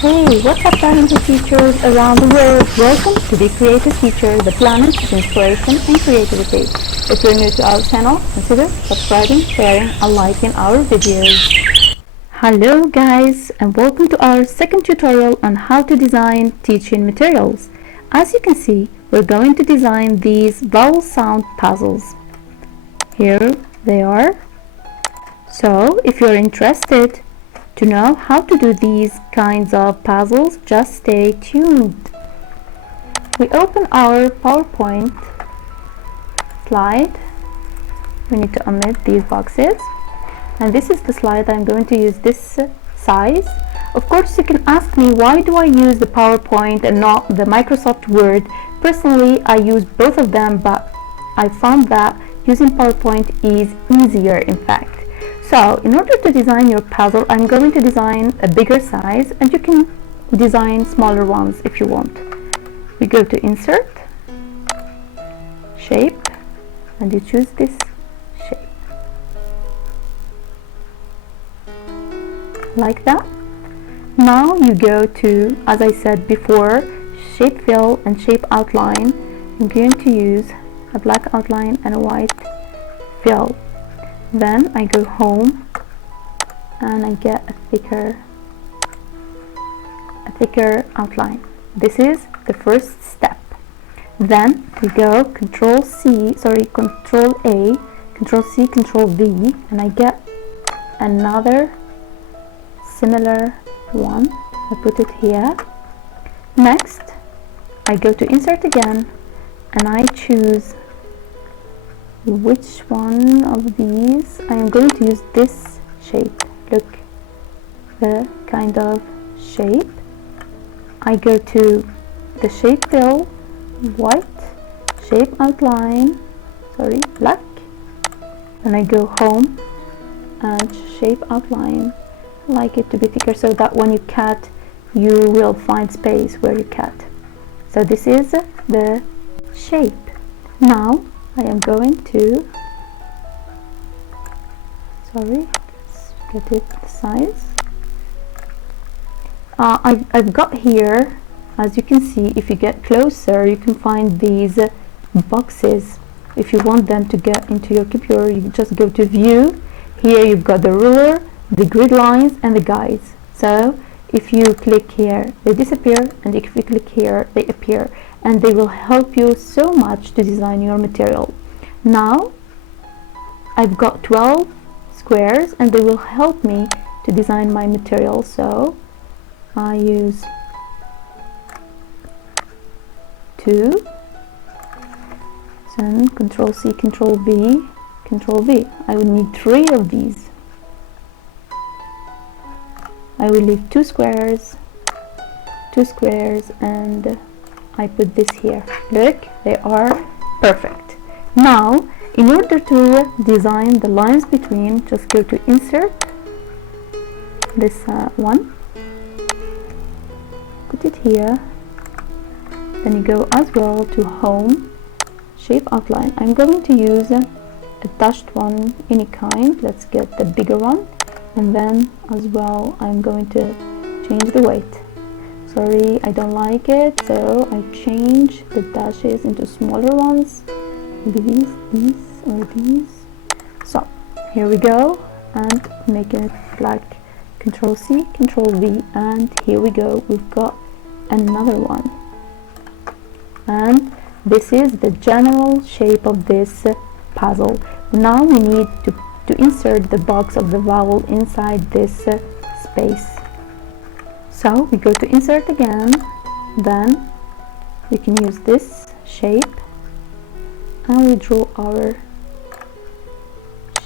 Hey, what's up talented teachers around the world? Welcome to Be Creative Teacher, the planet of inspiration and creativity. If you're new to our channel, consider subscribing, sharing and liking our videos. Hello guys, and welcome to our second tutorial on how to design teaching materials. As you can see, we're going to design these vowel sound puzzles. Here they are. So if you're interested to know how to do these kinds of puzzles, just stay tuned. We open our PowerPoint slide. We need to omit these boxes, and this is the slide. I'm going to use this size. Of course, you can ask me, why do I use the PowerPoint and not the Microsoft Word? Personally, I use both of them, but I found that using PowerPoint is easier, in fact. So in order to design your puzzle, I'm going to design a bigger size, and you can design smaller ones if you want. We go to Insert, Shape, and you choose this shape. Like that. Now you go to, as I said before, Shape Fill and Shape Outline. I'm going to use a black outline and a white fill. Then I go home and I get a thicker outline. This is the first step. Then we go Control A, Control C, Control V, and I get another similar one. I put it here. Next I go to Insert again and I choose which one of these. I am going to use this shape. Look, the kind of shape. I go to the Shape Fill, white, Shape Outline, black, and I go home and Shape Outline. I like it to be thicker so that when you cut, you will find space where you cut. So this is the shape. Now I am going to, let's get it the size. I've got here, as you can see, if you get closer, you can find these boxes. If you want them to get into your computer, you just go to View. Here you've got the ruler, the grid lines, and the guides. So if you click here, they disappear, and if you click here, they appear, and they will help you so much to design your material. Now I've got 12 squares, and they will help me to design my material. So I use 2, then Control C, Control V, Control V. I will need 3 of these. I will leave 2 squares, and I put this here. Look, they are perfect. Now, in order to design the lines between, just go to Insert, this one, put it here, then you go as well to Home, Shape Outline. I'm going to use a dashed one, any kind. Let's get the bigger one, and then as well I'm going to change the weight. Sorry, I don't like it, so I change the dashes into smaller ones. Maybe these, or these. So here we go, and make it black. Control C, Control V, and here we go. We've got another one, and this is the general shape of this puzzle. Now we need to insert the box of the vowel inside this space. So we go to Insert again, then we can use this shape, and we draw our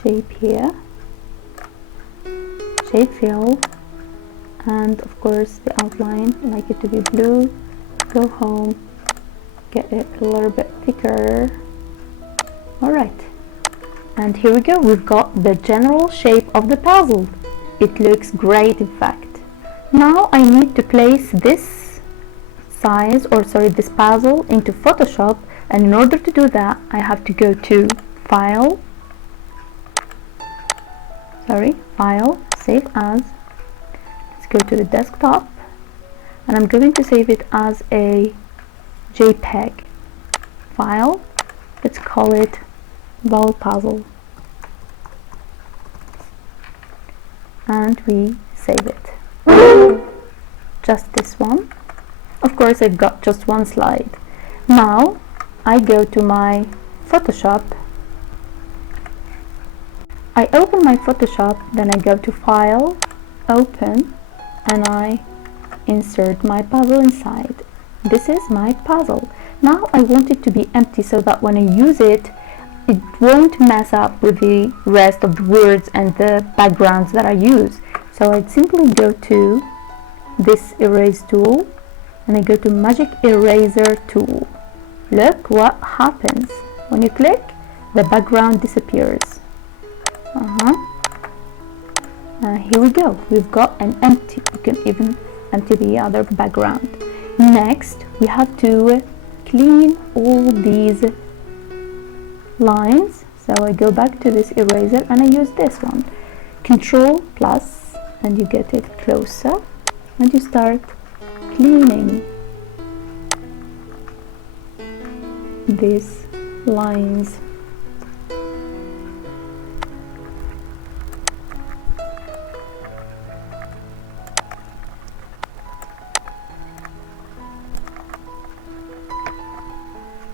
shape here, Shape Fill, and of course the outline. I like it to be blue. Go home, get it a little bit thicker. Alright, and here we go. We've got the general shape of the puzzle. It looks great, in fact. Now I need to place this this puzzle into Photoshop, and in order to do that, I have to go to File, Save As. Let's go to the desktop, and I'm going to save it as a JPEG file. Let's call it vowel puzzle, and we save it. Just this one. Of course, I've got just one slide. Now I go to my Photoshop. I open my Photoshop, then I go to File, Open, and I insert my puzzle inside. This is my puzzle. Now I want it to be empty so that when I use it, it won't mess up with the rest of the words and the backgrounds that I use. So I'd simply go to this erase tool, and I go to magic eraser tool. Look what happens. When you click, the background disappears. Here we go. We've got an empty. You can even empty the other background. Next, we have to clean all these lines. So I go back to this eraser and I use this one. Control plus, and you get it closer, and you start cleaning these lines.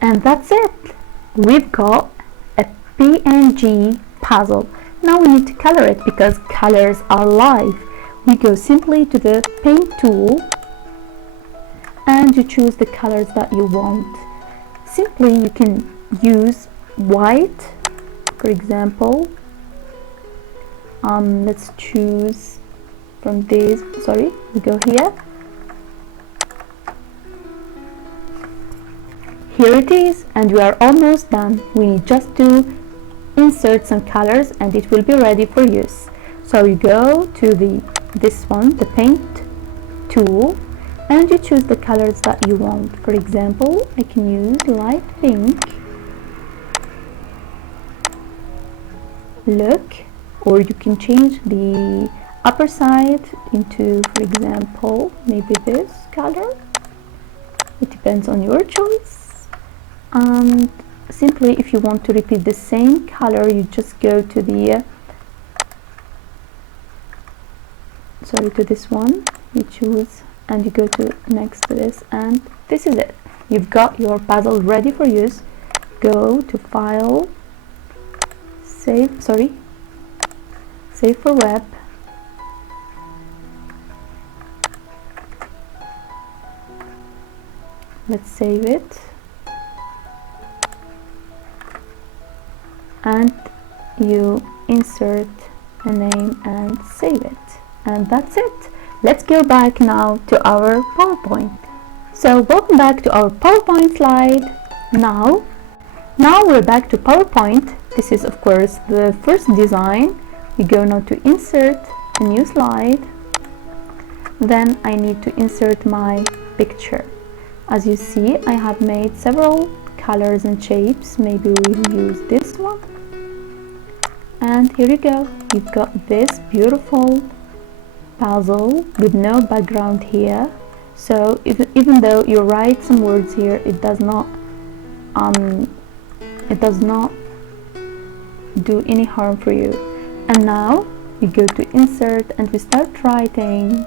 And that's it. We've got a PNG puzzle. Now we need to color it because colors are live. We go simply to the paint tool and you choose the colors that you want. Simply you can use white, for example. Let's choose from these. Sorry, we go here. Here it is, and we are almost done. We need just to insert some colors and it will be ready for use. So you go to this one, the paint tool, and you choose the colors that you want. For example, I can use light pink. Look, or you can change the upper side into, for example, maybe this color. It depends on your choice. And simply, if you want to repeat the same color, you just go to the to this one, you choose, and you go to next to this, and this is it. You've got your puzzle ready for use. Go to File, Save for Web, let's save it, and you insert a name and save it, and that's it. Let's go back now to our PowerPoint. So welcome back to our PowerPoint slide. Now we're back to PowerPoint. This is of course the first design. We go now to insert a new slide. Then I need to insert my picture. As you see, I have made several colors and shapes. Maybe we'll use this one. And here you go. You've got this beautiful puzzle with no background here. So even though you write some words here, it does not do any harm for you. And now we go to insert and we start writing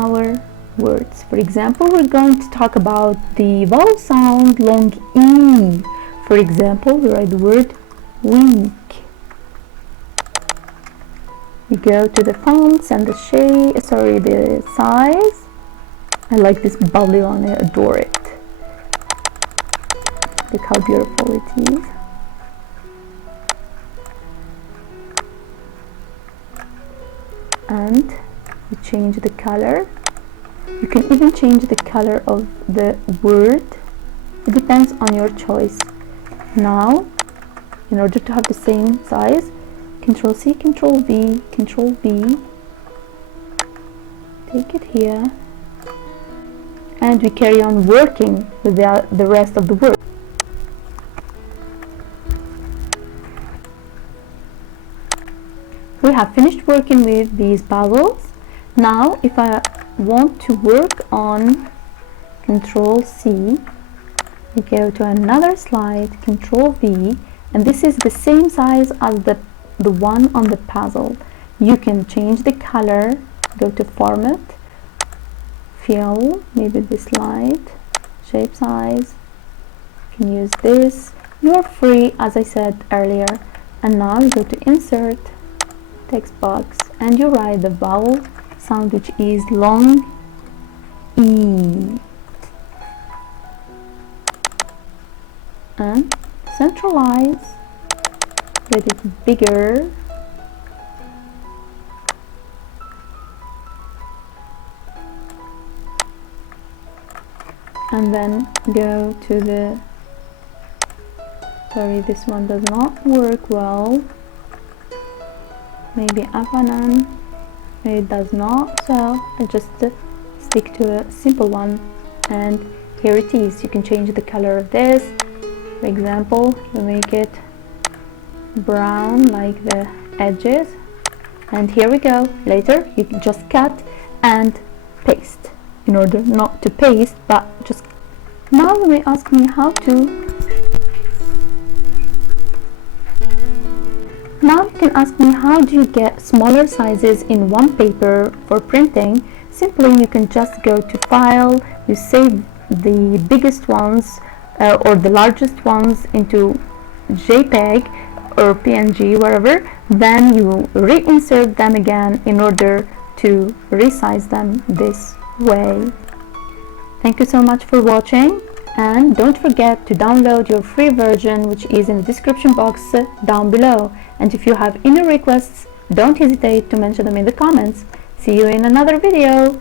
our words. For example, we're going to talk about the vowel sound long E. For example, we write the word week. We go to the fonts and the the size. I like this bubbly one, I adore it. Look how beautiful it is. And you change the color. You can even change the color of the word. It depends on your choice. Now, in order to have the same size, Control C, Control V, Control V. Take it here. And we carry on working with the rest of the word. We have finished working with these puzzles. Now, if I want to work on Control C, you go to another slide, Control V, and this is the same size as the one on the puzzle. You can change the color, go to Format, Fill, maybe this light, Shape Size, you can use this. You're free, as I said earlier. And now you go to Insert, Text Box, and you write the vowel sound, which is long E. And centralize, get it bigger. And then go to the, sorry, this one does not work well. Maybe Afanan, it does not, so I just stick to a simple one. And here it is. You can change the color of this. For example, you make it brown like the edges. And here we go. Later you can just cut and paste. In order not to paste, but just, now you may ask me how to. Now you can ask me, how do you get smaller sizes in one paper for printing? Simply, you can just go to File, you save the biggest ones or the largest ones into JPEG or PNG, wherever, then you reinsert them again in order to resize them this way. Thank you so much for watching, and don't forget to download your free version, which is in the description box down below. And if you have any requests, don't hesitate to mention them in the comments. See you in another video.